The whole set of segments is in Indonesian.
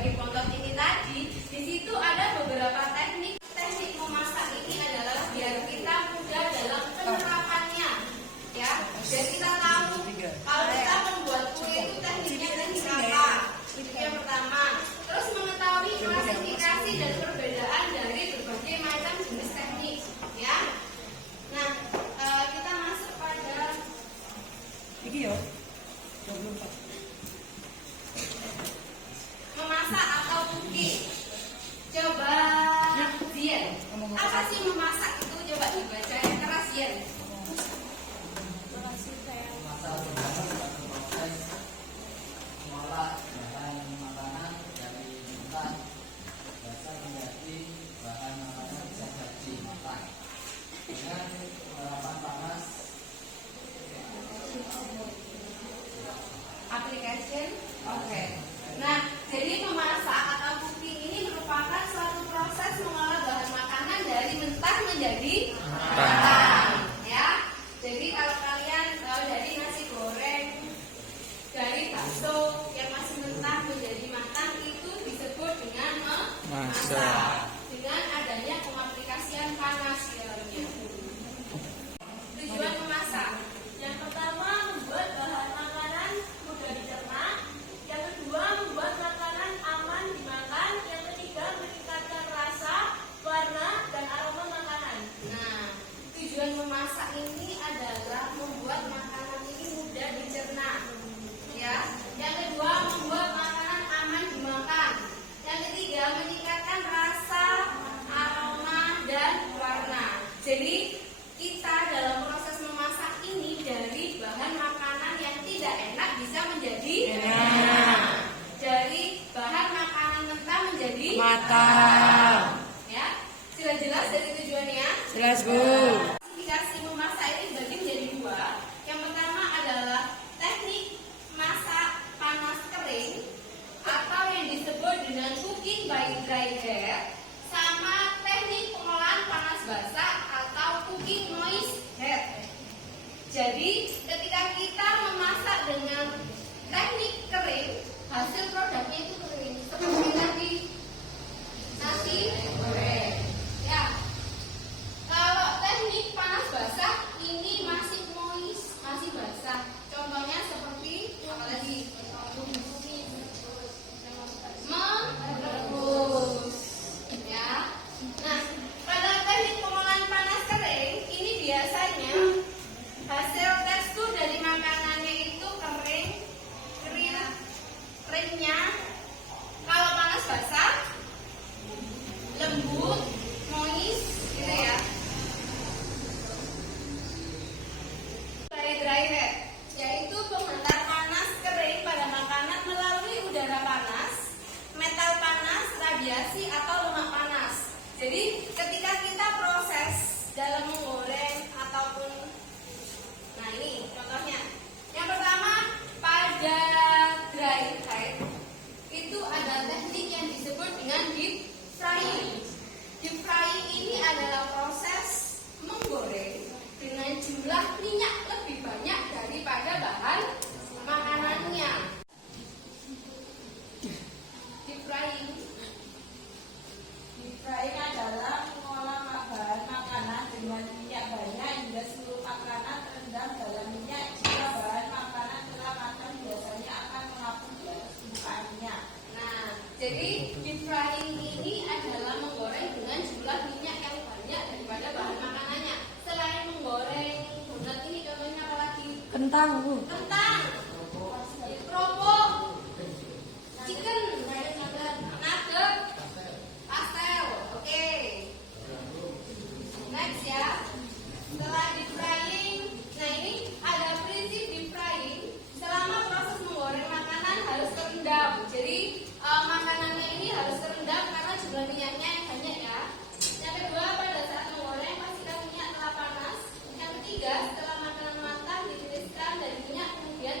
sebagai contoh ini tadi, di situ ada beberapa teknik. Teknik memasak ini adalah biar kita mudah dalam penerapannya, ya. Biar kita tahu kalau kita membuat kue itu tekniknya teknik apa. Itu yang pertama. Terus mengetahui klasifikasi dan perbedaan dari berbagai macam jenis teknik, ya. Nah, kita masuk pada iki yo 24. Memasak atau cooking. Coba Zian, apa sih memasak itu? Coba dibaca yang keras Zian. Memasak adalah suatu proses mengolah bahan makanan dari mentah basah menjadi bahan makanan bisa jadi matang dengan penerapan panas. Application, oke. Nah, jadi memasak atau cooking ini merupakan suatu proses mengolah bahan makanan dari mentah menjadi matang, ya. Jadi kalau kalian dari nasi goreng, dari bakso yang masih mentah menjadi matang itu disebut dengan memasak. Dengan adanya pengaplikasian panas di dalamnya. Tujuan memasak. Yang pertama, membuat bahan makanan mudah dicerna. Yang kedua, membuat makanan aman dimakan. Yang ketiga, meningkatkan rasa, warna, dan aroma makanan. Nah, tujuan memasak ini adalah membuat makanan ini mudah dicerna, ya. Yang kedua, membuat makanan aman dimakan. Yang ketiga, meningkatkan rasa, aroma, dan warna. Jadi kita dalam proses memasak ini dari bahan makanan yang tidak enak bisa menjadi enak. Dari bahan makanan mentah menjadi matang. Ya, sudah jelas dari tujuannya? Jelas, Bu. Klasifikasi memasak ini dibagi menjadi dua. Yang pertama adalah teknik masak panas kering atau yang disebut dengan cooking by dry heat, sama teknik pengolahan panas basah atau cooking moist heat. Jadi ketika kita memasak dengan teknik kering, hasil produknya itu kering seperti tadi nasi goreng, ya. Kalau teknik panas basah ini masih moist, masih basah. Contohnya seperti apa lagi? Merebus, ya. Nah, pada teknik pengolahan panas kering ini biasanya hasil tekstur dari makanannya itu keringnya. Kalau panas basah lembut, moist, gitu ya. Dry heat, yaitu penghantar panas kering pada makanan melalui udara panas, metal panas, radiasi atau lemak panas. Jadi ketika kita proses dalam menggoreng ataupun, nah ini contohnya. Yang pertama pada dry heat itu ada teknik yang disebut dengan deep frying. Deep frying ini adalah proses menggoreng dengan jumlah minyak lebih banyak daripada bahan makanannya. Deep frying adalah mengolah bahan makanan dengan minyak banyak hingga seluruh makanan terendam dalam minyak. Jika bahan makanan telah matang, biasanya akan mengapung di atas permukaan minyak. Nah, jadi deep frying ini adalah menggoreng dengan jumlah minyak yang banyak daripada bahan makanannya. Selain menggoreng donat ini contohnya apa lagi? Kentang, Bu. Kentang, kerupuk, chicken, nugget, pastel. Oke. Next ya. Setelah deep frying, nah ini ada prinsip deep frying. Selama proses menggoreng makanan harus terendam. Jadi makanannya ini harus terendam karena jumlah minyaknya yang banyak ya. Yang kedua, pada saat menggoreng pastikan minyak telah panas. Yang ketiga, setelah makanan matang ditiriskan dari minyak kemudian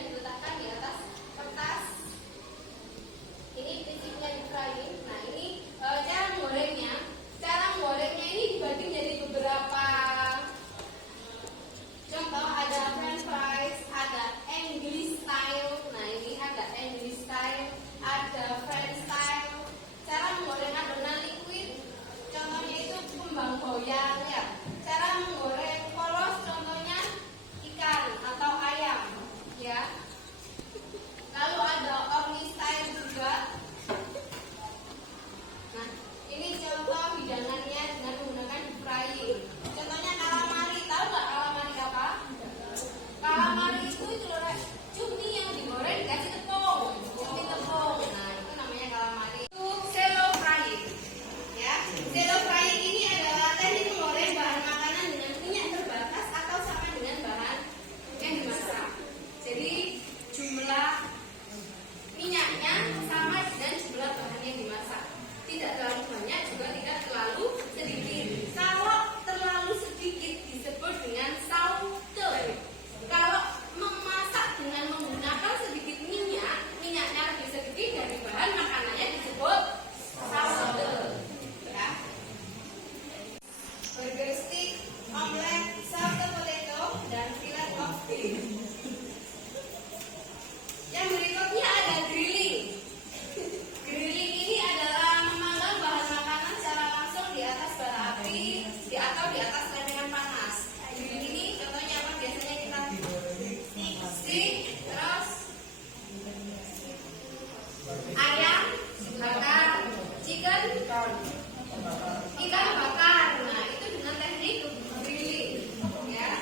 ikan bakar. Nah, itu dengan teknik grilling, ya.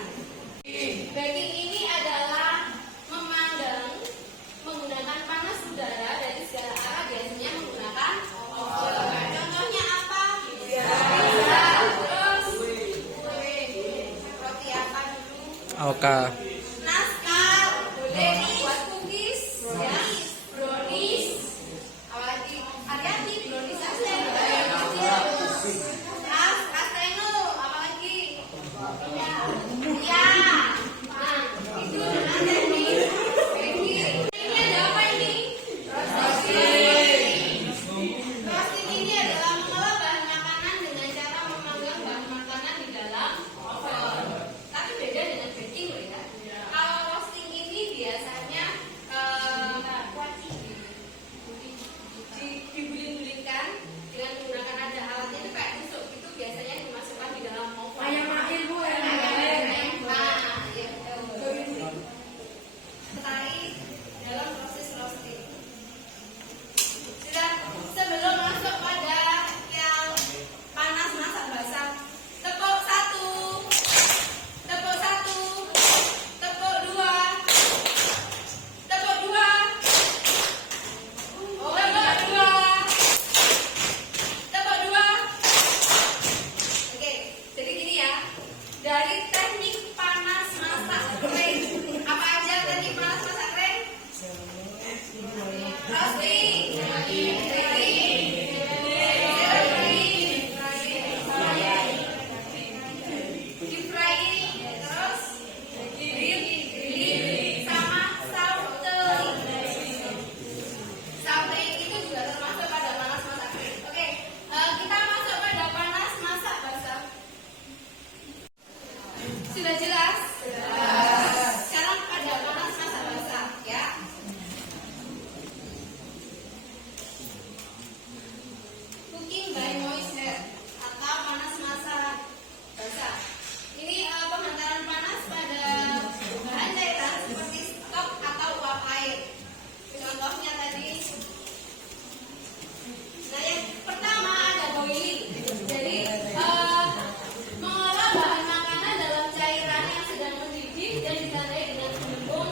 Baking ini adalah memanggang menggunakan panas udara dari segala arah, biasanya menggunakan oven. Contohnya apa? Pizza. Terus roti apa dulu? Oke. Nastar, boleh buat cookies, ya, brownies, apalagi hati-hati brownies aja, kastengel, apalagi, ya, nah itu dengan teknik baking. Ini ada apa ini? Roasting. Roasting ini adalah mengolah bahan makanan dengan cara memanggang bahan makanan di dalam oven. Tapi beda dengan baking loh ya. Kalau roasting ini biasanya diguling-gulingkan dengan menggunakan ada alatnya itu kayak tusuk itu biasanya dimasukkan di dalam oven. Ayam air bu, ayam air. Nah, ya betul. Sekali dalam proses roasting. Sudah, sebelum masuk pada yang panas masak basah, tepuk 1, tepuk 1, tepuk 2, tepuk 2, tepuk 2, tepuk 2. Oke, jadi gini ya. Dari teknik panas masak kering, apa aja teknik panas masak kering? Roasting, deep frying, terus grilling, sama sauteing. Sauteing itu juga termasuk pada panas masak kering. Oke, kita masuk pada panas masak basah. Sudah jelas? Sekarang pada panas masak basah, ya. Cooking by moisture atau panas masak basah. Ini penghantaran panas pada bahan cairan seperti stok atau uap air. Contohnya tadi. Nah, yang pertama ada boiling. Jadi mengolah bahan makanan dalam cairan yang sedang mendidih dan ditandai dengan gelembung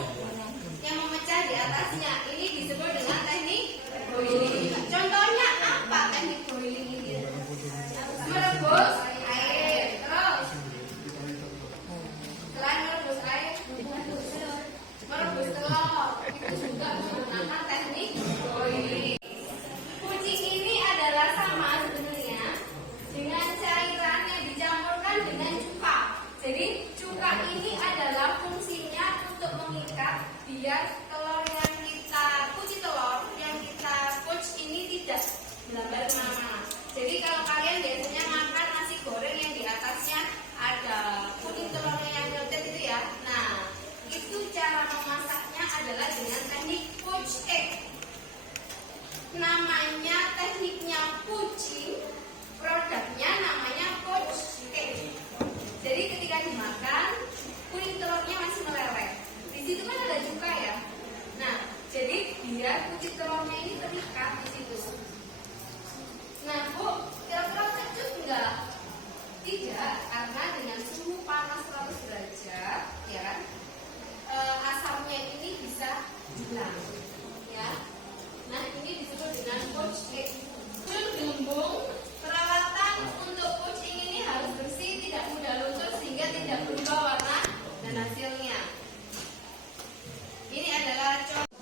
yang memecah di atasnya. Ini disebut dengan teknik boiling. Contohnya apa teknik boiling ini? Merebus air. Terus selain merebus air, merebus telur. Itu juga menggunakan teknik boiling. Kucing ini adalah sama sebenarnya dengan cairan yang dicampurkan dengan cuka. Jadi cuka ini adalah fungsinya untuk mengikat biar telur yang kita kuci telur yang kita poach ini tidak melambat kemana-mana. Jadi kalau kalian biasanya makan nasi goreng yang di atasnya ada kuning telurnya yang melted itu ya. Nah, itu cara memasaknya adalah dengan teknik poach egg. Namanya tekniknya poaching, produknya namanya poach egg. Jadi ketika dimakan, kuning telurnya masih meleleh. Di situ kan ada cuka ya. Nah, jadi biar kucing telurnya ini terikat di situ. Nah, Bu, kira-kira kecut enggak? Tidak, karena dengan suhu panas 100 derajat, ya kan, asamnya ini bisa hilang, ya. Nah, ini disebut dengan poaching. Gelembung, peralatan untuk poaching ini harus bersih, tidak mudah luntur sehingga tidak berubah warna dan hasilnya. Ini adalah contoh.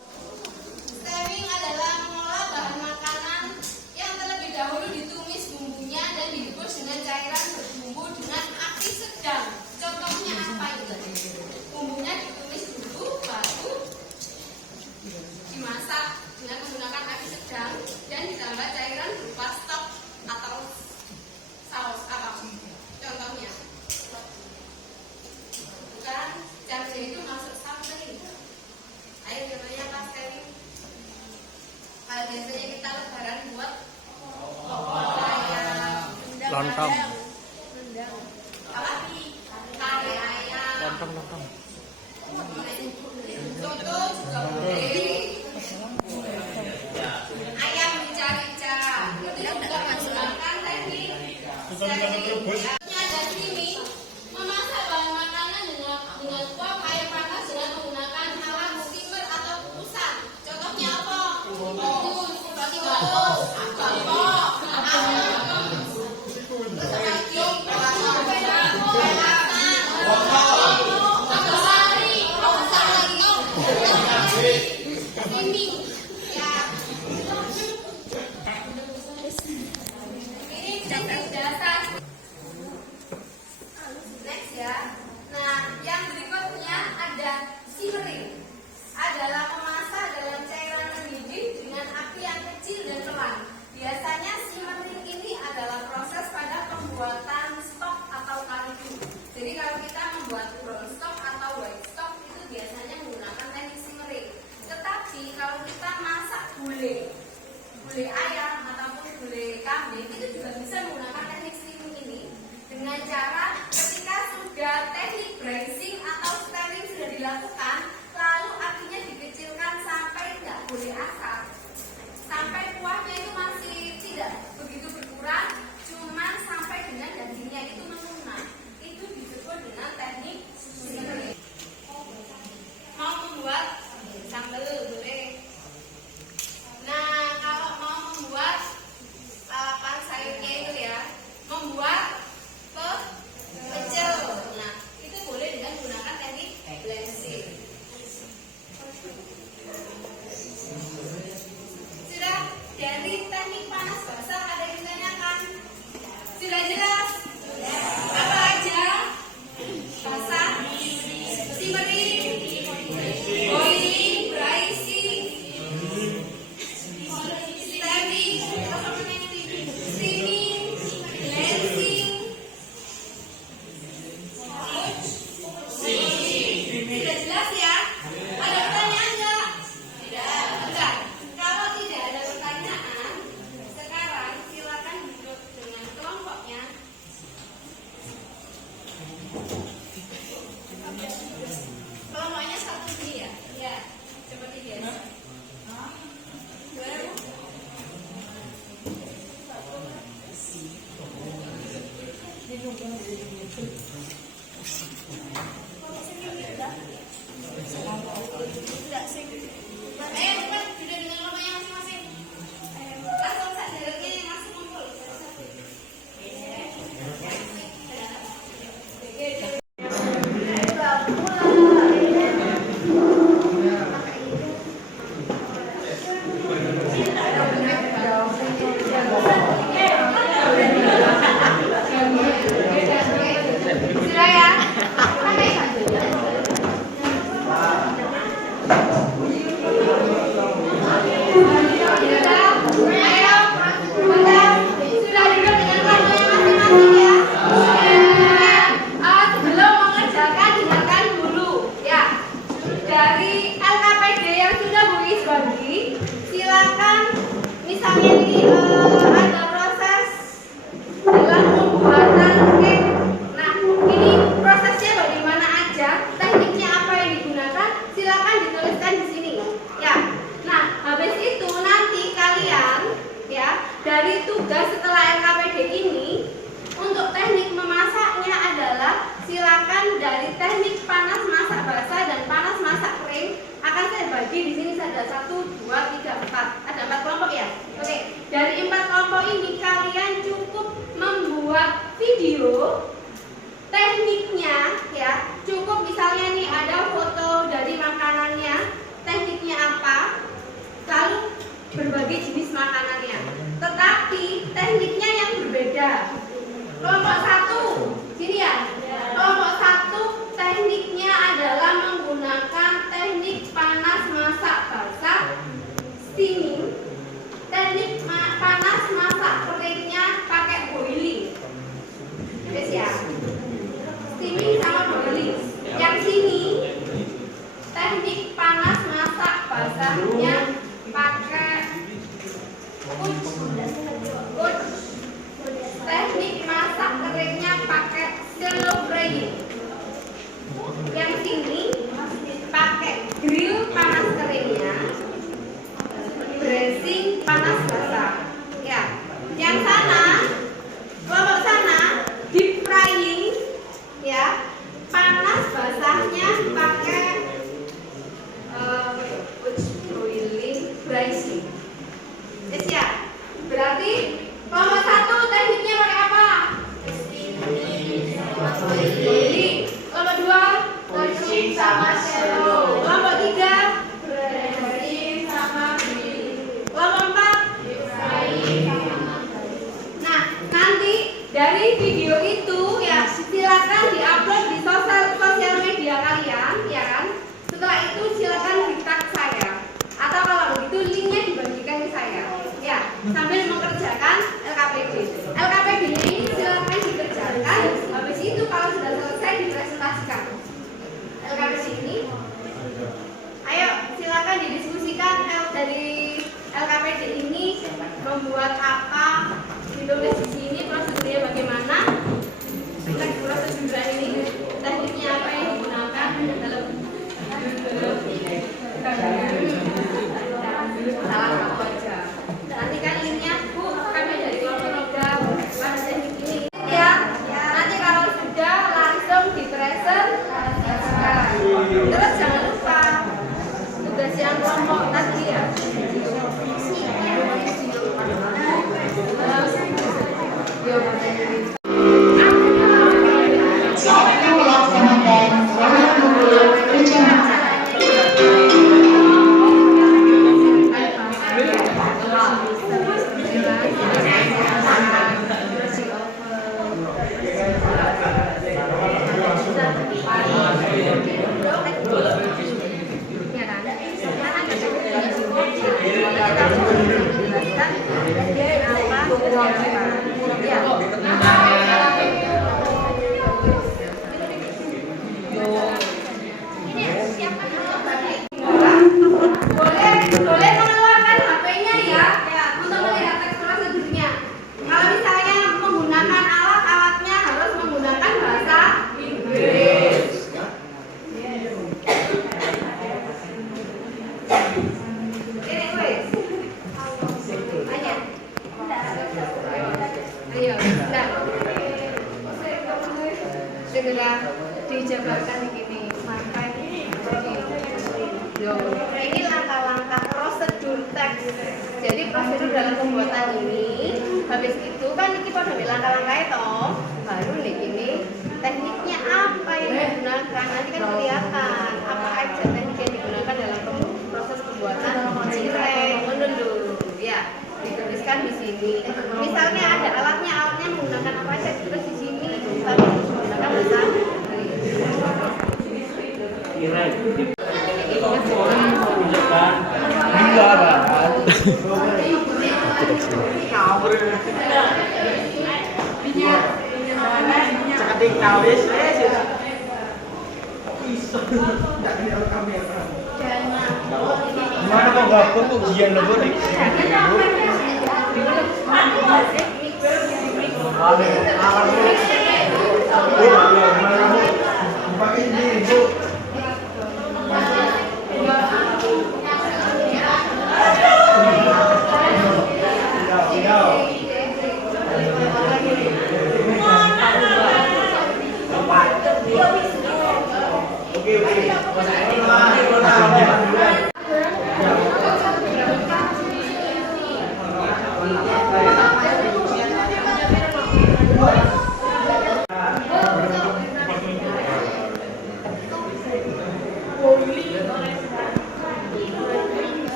Stemming adalah mengolah bahan makanan yang terlebih dahulu ditumis bumbunya dan direbus dengan cairan berbumbu dengan api sedang. Contohnya apa itu? Bumbunya ditumis dulu, baru dimasak dengan menggunakan api sedang dan ditambah cairan berupa stok atau saus apapun. Contohnya, bukan jamnya itu masuk sauteing. Ayo contohnya apa steaming? Biasanya kita lebaran buat Lontong. apa? Kare ayam. Lontong. Soto juga boleh. Ayam rica-rica. Itu juga masuk Ada streaming memasak bahan makanan dengan uap air panas dengan menggunakan alat steamer atau kukusan. Contohnya apa? Rebus, bagi balus, bapok, next ya. Nah, yang berikutnya ada simmering. Adalah memasak dalam cairan mendidih dengan api yang kecil dan pelan. Biasanya simmering ini adalah proses pada pembuatan stok atau kaldu. Jadi kalau kita membuat brown stock atau white stock itu biasanya menggunakan teknik simmering. Tetapi kalau kita masak gulai ayam ataupun gulai kambing itu juga bisa menggunakan teknik steaming ini dengan cara ketika sudah teknik braising atau stirring sudah dilakukan, lalu apinya dikecilkan sampai tidak boleh asap, sampai kuahnya itu masih tidak begitu berkurang, cuman sampai dengan dagingnya itu melunak. Itu disebut dengan teknik simmering. Mau membuat sambal boleh. Nah, kalau mau membuat lalapan sayurnya itu ya, membuat pecel. Nah, itu boleh dengan menggunakan teknik blanching. Sudah dari teknik panas basah ada yang ditanyakan? Sudah jelas? Apa aja? Basah, simmering, boiling, braising, steaming, blanching. Sudah jelas ya? Ada pertanyaan enggak? Tidak. Enggak. Kalau tidak ada pertanyaan, sekarang silakan duduk dengan kelompoknya. Kelompoknya satu sini ya? Ya, seperti biasa. Baru. Ayo cepat duduk dengan kelompoknya masing-masing. Langsung saja lagi yang masih ngumpul. Sudah ya? Sebelum mengerjakan, dengarkan dulu ya. Dari LKPD yang sudah Bu Is bagi, silakan misalnya ini ada proses dalam pembuatan cake. Nah, ini prosesnya bagaimana aja, tekniknya apa yang digunakan, silakan dituliskan di sini ya. Nah, habis itu nanti kalian ya, dari tugas setelah LKPD ini untuk teknik memasaknya adalah silakan dari teknik panas masak basah dan panas masak kering akan saya bagi di sini ada 1, 2, 3, 4. Ada 4 kelompok ya. Oke, dari 4 kelompok ini kalian cukup membuat video tekniknya ya. Cukup misalnya nih ada foto dari makanannya, tekniknya apa, lalu berbagai jenis makanannya. Tetapi tekniknya yang berbeda. Kelompok 1 sini ya. Kelompok 1 tekniknya adalah menggunakan teknik panas masak basah steaming. Teknik panas masak keringnya pakai boiling. Guys ya. Dari video itu ya silakan diupload di sosial media kalian, ya kan? Setelah itu silakan di-tag saya. Atau kalau begitu linknya dibagikan ke saya. Ya, sambil mengerjakan LKPD. LKPD ini silakan dikerjakan. Habis itu kalau sudah selesai dipresentasikan. LKPD ini, ayo silakan didiskusikan dari LKPD ini membuat apa, ditulis di sini prosedurnya bagaimana, prosedurnya ini tekniknya apa yang digunakan dalam salah satu aja. Nanti kan linknya Bu, kami dari program pada teknik ini ya. Nanti kalau sudah langsung dipresentasikan. Terus jangan lupa tugas yang kelompok tadi ya. Silakan melaksanakan sholat zuhur berjamaah. Boleh mengeluarkan HP-nya ya, untuk melihat teks prosedurnya. Kalau misalnya menggunakan alat-alatnya harus menggunakan bahasa Inggris. Ini wes. Ayo, nah. Segera dijabarkan di sini. Ini langkah-langkah prosedur teks. Jadi prosedur dalam pembuatan ini, habis itu kan kita udah langkah-langkahnya toh, baru nih ini tekniknya apa yang digunakan. Nanti kan kelihatan apa aja teknik yang digunakan dalam proses pembuatan cireng, menunduk. Ya, dituliskan di sini. Misalnya ada alatnya menggunakan apa aja, terus di sini tapi menggunakan bahasa Inggris. Gimana kok gabung kok ujian lo gue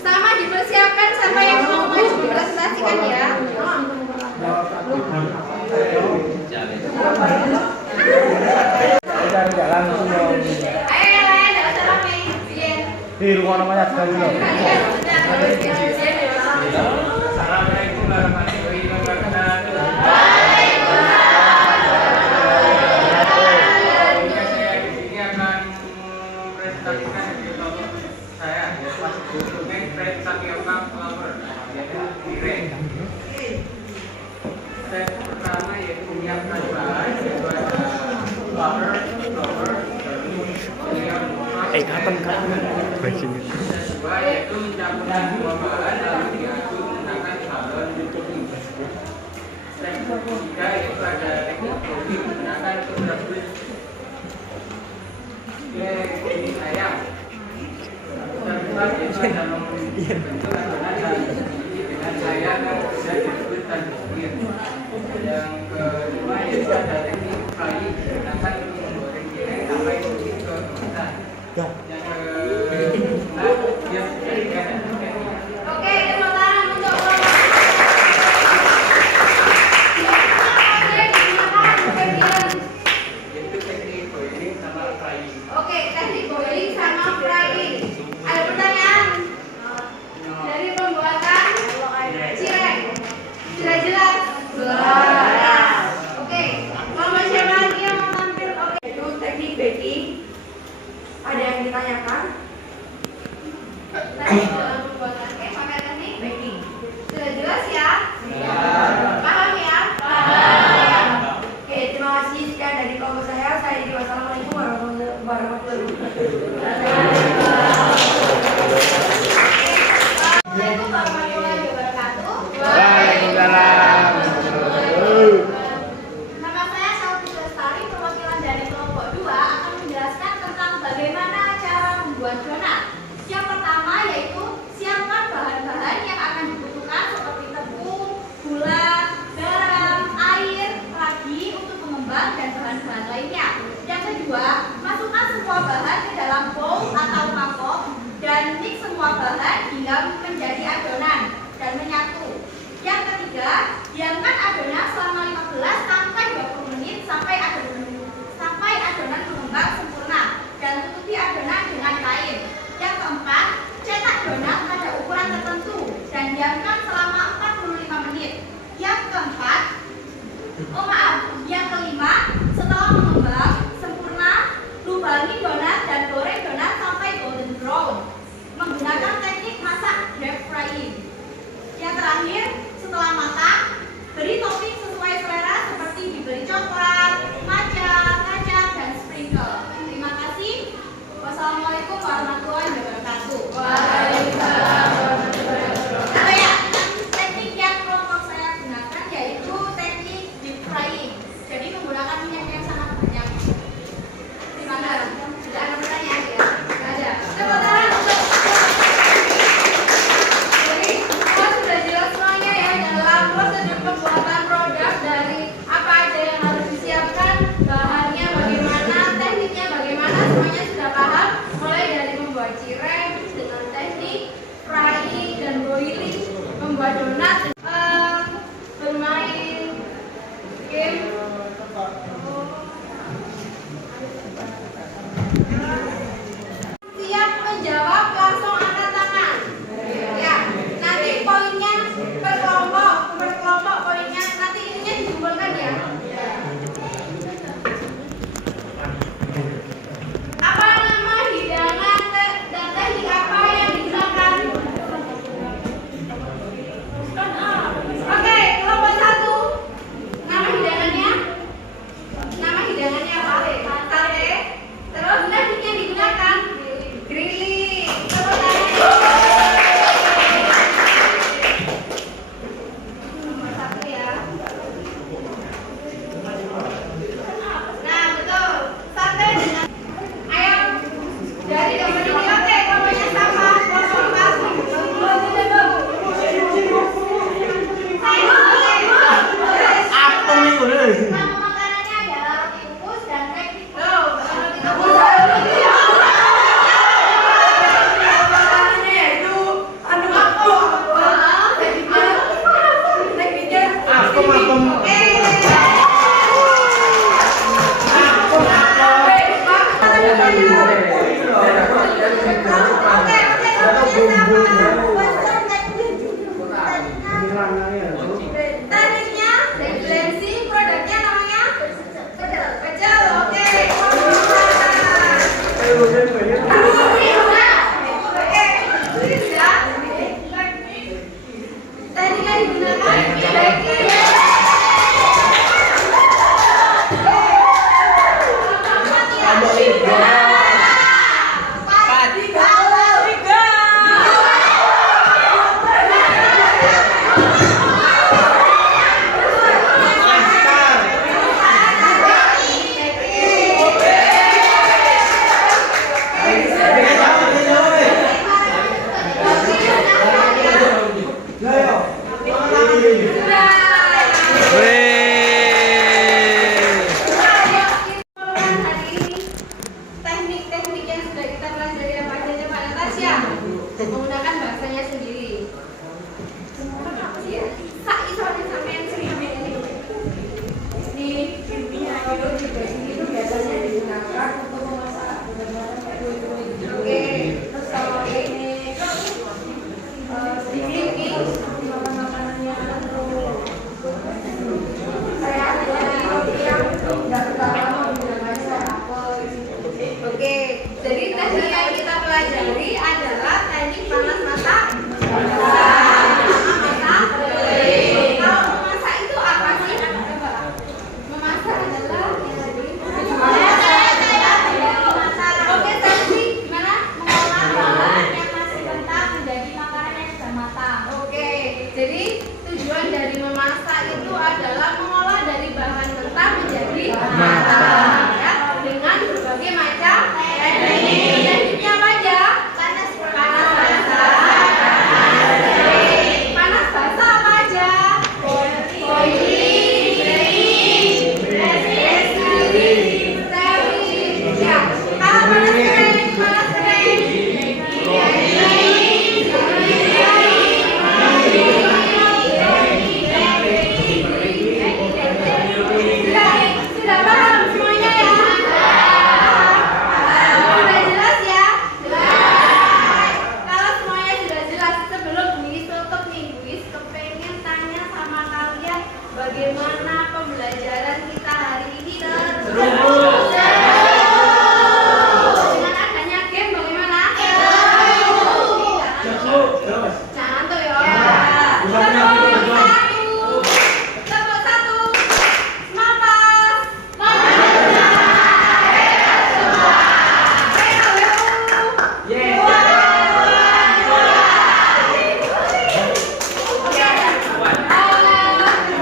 Sama dipersiapkan sampai yang mau maju dipresentasikan ya. jalan Ayo yang lain jangan sampai di rumah namanya sekali loh. Assalamualaikum warahmatullahi wabarakatuh. Saya di sini akan presentasikan kelompok saya. Dokumen presentasi orang kelompok yaitu cireng. Step pertama yaitu menyiapkan bahan, yaitu ada flower, kapan baik sini. kedua yaitu mencampurkan dua bahan lalu diaduk menggunakan balon. Step ketiga yaitu ada teknik kopi menggunakan turbus. Ini ayam. Step keempat yaitu ada membentuk adonan dengan saya bisa disebut tanjir. Yang kedua yaitu ada teknik fry menggunakan untuk menggoreng cireng sampai ke kemasan. Yang Ada yang ditanyakan? Teknik dalam pembuatan cake pakai teknik baking. Sudah jelas ya? Paham ya? Oke, terima kasih sekian dari kelompok saya. Saya Didi. Wassalamualaikum warahmatullahi wabarakatuh. Assalamualaikum warahmatullahi wabarakatuh. Waalaikumsalam. Nama saya Salvi Lestari, perwakilan dari kelompok 2 akan menjelaskan tentang bagaimana cara membuat donat. Yang pertama yaitu siapkan bahan-bahan yang akan dibutuhkan seperti tepung, gula, garam, air, ragi untuk pengembang dan bahan-bahan lainnya. Yang kedua, masukkan semua bahan ke dalam bowl atau mangkok dan mix semua bahan hingga menjadi adonan dan menyatu. Yang ketiga, diamkan adonan selama 15 sampai 20 menit sampai adonan mengembang sempurna dan tutupi adonan dengan kain. Yang keempat, cetak donat pada ukuran tertentu dan diamkan selama 45 menit. Yang kelima, setelah mengembang sempurna, lubangi donat dan goreng donat sampai golden brown menggunakan teknik masak deep frying. Yang terakhir, setelah matang, beri topping sesuai selera seperti diberi coklat, matcha, kacang, dan sprinkle. Terima kasih. Wassalamualaikum warahmatullahi wabarakatuh. Waalaikumsalam warahmatullahi wabarakatuh. Teknik yang kelompok saya gunakan yaitu teknik deep frying. Jadi menggunakan minyak yang sangat banyak. Terima kasih. Tidak ada pertanyaan ya? Tidak ada. Tepuk tangan untuk sudah jelas semuanya ya dalam prosedur pembuatan produk, dari apa aja yang harus disiapkan, bahannya bagaimana, tekniknya bagaimana, semuanya sudah paham. Mulai dari membuat cireng dengan teknik frying dan boiling, membuat donat, bermain game. Siap menjawab langsung angkat tangan. Ya, nanti poinnya per kelompok poinnya nanti ininya dikumpulkan ya. Apa nama hidangan dan teknik apa yang digunakan? Oke, kelompok 1. Nama hidangannya apa? Sate. Terus teknik yang digunakan? Grilling. Tepuk tangan. Nomor 1 ya. Nah, betul. Sate dengan ayam dari nomor ini. Oke, kelompoknya sama. Kelompok 4. Apa nih udah? Nama makanannya adalah roti kukus dan teknik. Tekniknya blending, produknya namanya pecel. Oke. Tekniknya digunakan baking. Teknik-teknik yang sudah kita pelajari apa aja Pak Natasha, menggunakan bahasanya sendiri. Apa sih ya? Sampai ini. Ini intinya itu biasanya digunakan untuk memasak kue-kue. Oke, terus kalau ini sedikit nih makanannya saya roti yang tidak terlalu menggunakan apel. Oke, jadi pelajari adalah teknik panas masak. Kalau memasak itu apa sih? Memasak adalah Oke, tadi gimana? Mengolah bahan yang masih mentah menjadi makanan yang sudah matang. Oke, jadi tujuan dari memasak itu adalah mengolah dari bahan mentah menjadi matang, ya, dengan berbagai macam teknik. Tekniknya apa aja? Panas basah. Panas basah apa aja? Ya, kalau panas kering, Sudah paham semuanya ya? Sudah jelas ya? Kalau semuanya sudah jelas, sebelum Buis tutup nih, Buis kepengen tanya sama kalian bagaimana pembelajaran kita hari ini Dengan adanya game bagaimana? Jangan tuh ya. Tepuk satu. Semangat.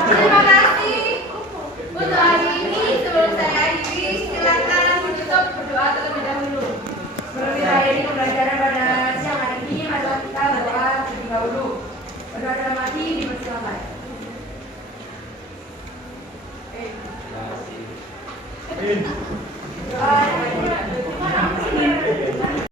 Terima kasih untuk hari ini. Sebelum saya akhiri, silakan ditutup berdoa terlebih dahulu. Seperti hari ini pembelajaran pada siang hari ini adalah kita berdoa terlebih dahulu. Berdoa dalam hati dipersilakan. Terima kasih.